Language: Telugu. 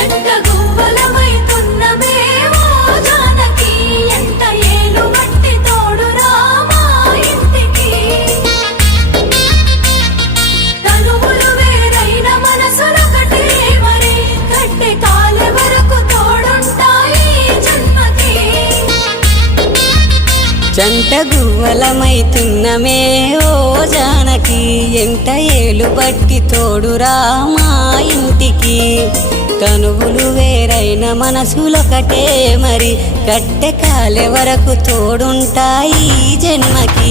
జంట గువ్వలమైతున్నమే ఓ జానకి ఎంత ఏలు బట్టి తోడురా మా ఇంటికి తనువులు వేరైన మనసులొకటే మరి కట్టె కాలే వరకు తోడుంటాయి జన్మకి జంట గువ్వలమైతున్నమే ఓ జానకి ఎంట ఏలు బట్టి తోడురా మా ఇంటికి తనువులు వేరైన మనసులొకటే మరి కట్టె కాలే వరకు తోడుంటాయి జన్మకి